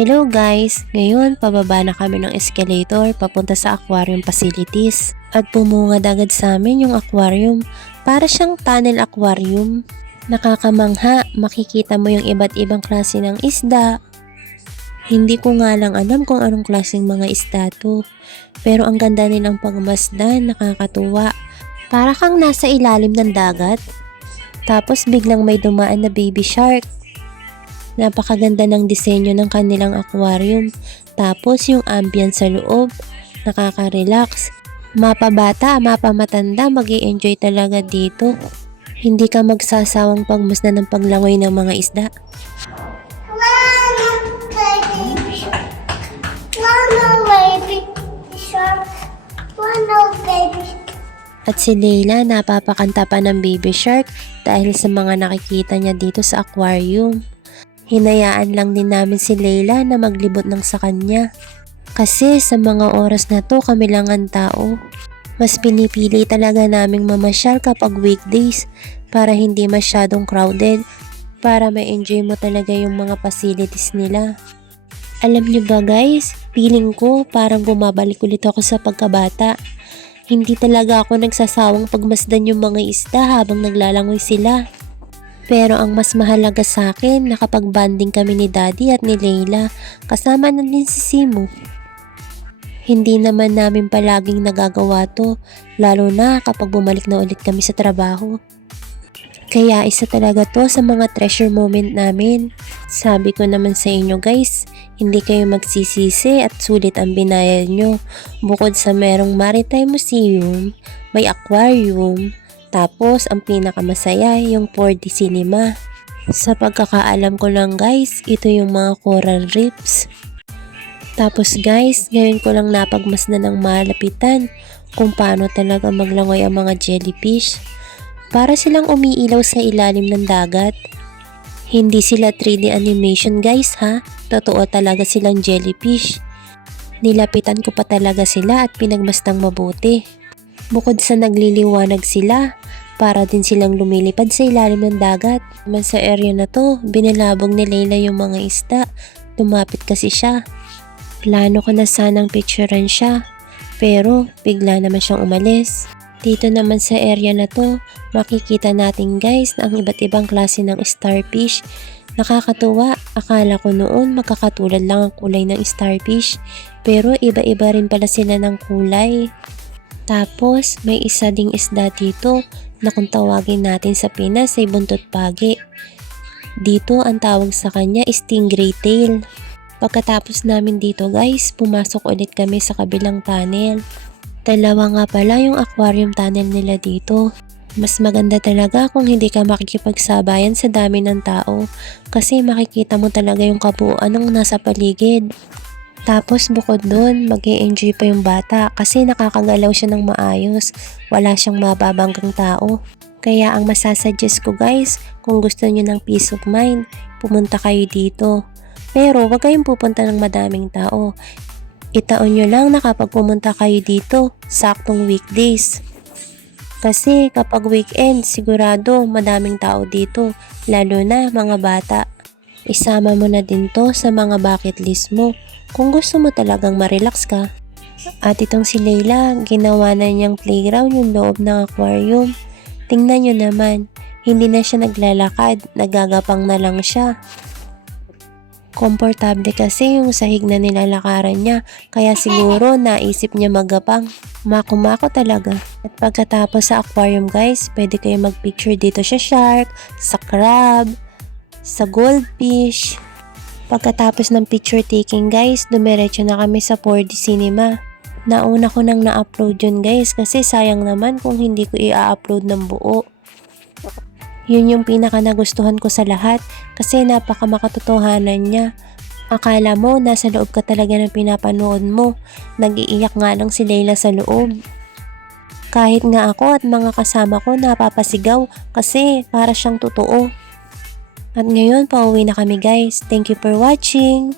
Hello guys! Ngayon, pababa na kami ng escalator papunta sa aquarium facilities. At bumungad agad sa amin yung aquarium. Para siyang tunnel aquarium. Nakakamangha, makikita mo yung iba't ibang klase ng isda. Hindi ko nga lang alam kung anong klaseng mga isda to. Pero ang ganda nilang pagmasdan, nakakatuwa. Para kang nasa ilalim ng dagat. Tapos biglang may dumaan na baby shark. Napakaganda ng disenyo ng kanilang aquarium. Tapos yung ambience sa loob, nakaka-relax. Mapabata, mapamatanda, mag-i-enjoy talaga dito. Hindi ka magsasawang pagmasdan ng paglangoy ng mga isda. At si Leila napapakanta pa ng baby shark dahil sa mga nakikita niya dito sa aquarium. Hinayaan lang din namin si Leila na maglibot ng sa kanya. Kasi sa mga oras na to kami lang ang tao. Mas pinipili talaga naming mamasyal kapag weekdays para hindi masyadong crowded, para ma-enjoy mo talaga yung mga facilities nila. Alam niyo ba guys, feeling ko parang bumabalik ulit ako sa pagkabata. Hindi talaga ako nagsasawang pagmasdan yung mga isda habang naglalangoy sila. Pero ang mas mahalaga sa akin, nakapag-bonding kami ni Daddy at ni Leila, kasama na din si Simo. Hindi naman namin palaging nagagawa to, lalo na kapag bumalik na ulit kami sa trabaho. Kaya isa talaga to sa mga treasure moment namin. Sabi ko naman sa inyo guys, hindi kayo magsisisi at sulit ang binayad nyo. Bukod sa merong Maritime Museum, may aquarium, tapos ang pinakamasaya yung 4D cinema. Sa pagkakaalam ko lang guys, ito yung mga coral reefs. Tapos guys, ngayon ko lang napagmasdan ng malapitan kung paano talaga maglangoy ang mga jellyfish. Para silang umiilaw sa ilalim ng dagat. Hindi sila 3D animation guys ha, totoo talaga silang jellyfish. Nilapitan ko pa talaga sila at pinagmasdang mabuti. Bukod sa nagliliwanag sila, para din silang lumilipad sa ilalim ng dagat. Man sa area na to, binalabog ni Leila yung mga isda. Lumapit kasi siya. Plano ko na sanang picturean siya, pero bigla naman siyang umalis. Dito naman sa area na to, makikita natin guys na ang iba't ibang klase ng starfish. Nakakatuwa, akala ko noon magkakatulad lang ang kulay ng starfish, pero iba-iba rin pala sila ng kulay. Tapos may isa ding isda dito na kung tawagin natin sa Pinas ay buntot pagi. Dito ang tawag sa kanya is stingray tail. Pagkatapos namin dito guys, pumasok ulit kami sa kabilang tunnel. Dalawa nga pala yung aquarium tunnel nila dito. Mas maganda talaga kung hindi ka makikipagsabayan sa dami ng tao kasi makikita mo talaga yung kabuuan ng nasa paligid. Tapos bukod doon, mag-i-enjoy pa yung bata kasi nakakagalaw siya ng maayos. Wala siyang mababanggang tao. Kaya ang masasuggest ko guys, kung gusto niyo ng peace of mind, pumunta kayo dito. Pero wag kayong pupunta ng madaming tao. Itaon nyo lang na kapag pumunta kayo dito, saktong weekdays. Kasi kapag weekend, sigurado madaming tao dito, lalo na mga bata. Isama mo na din to sa mga bucket list mo kung gusto mo talagang ma-relax ka. At itong si Leila, ginawa na niyang playground yung loob ng aquarium. Tingnan nyo naman, hindi na siya naglalakad, nagagapang na lang siya. Komportable kasi yung sahig na nilalakaran niya, kaya siguro naisip niya magapang. Mako-mako talaga. At pagkatapos sa aquarium guys, pwede kayo magpicture dito sa shark, sa crab, sa goldfish. Pagkatapos ng picture taking guys, dumiretso na kami sa 4D cinema. Nauna ko nang na-upload yun guys kasi sayang naman kung hindi ko i-upload ng buo. Yun yung pinaka nagustuhan ko sa lahat kasi napaka makatotohanan niya. Akala mo nasa loob ka talaga ng pinapanood mo. Nag-iiyak nga lang si Leila sa loob. Kahit nga ako at mga kasama ko napapasigaw kasi para siyang totoo. At ngayon pauwi na kami guys. Thank you for watching.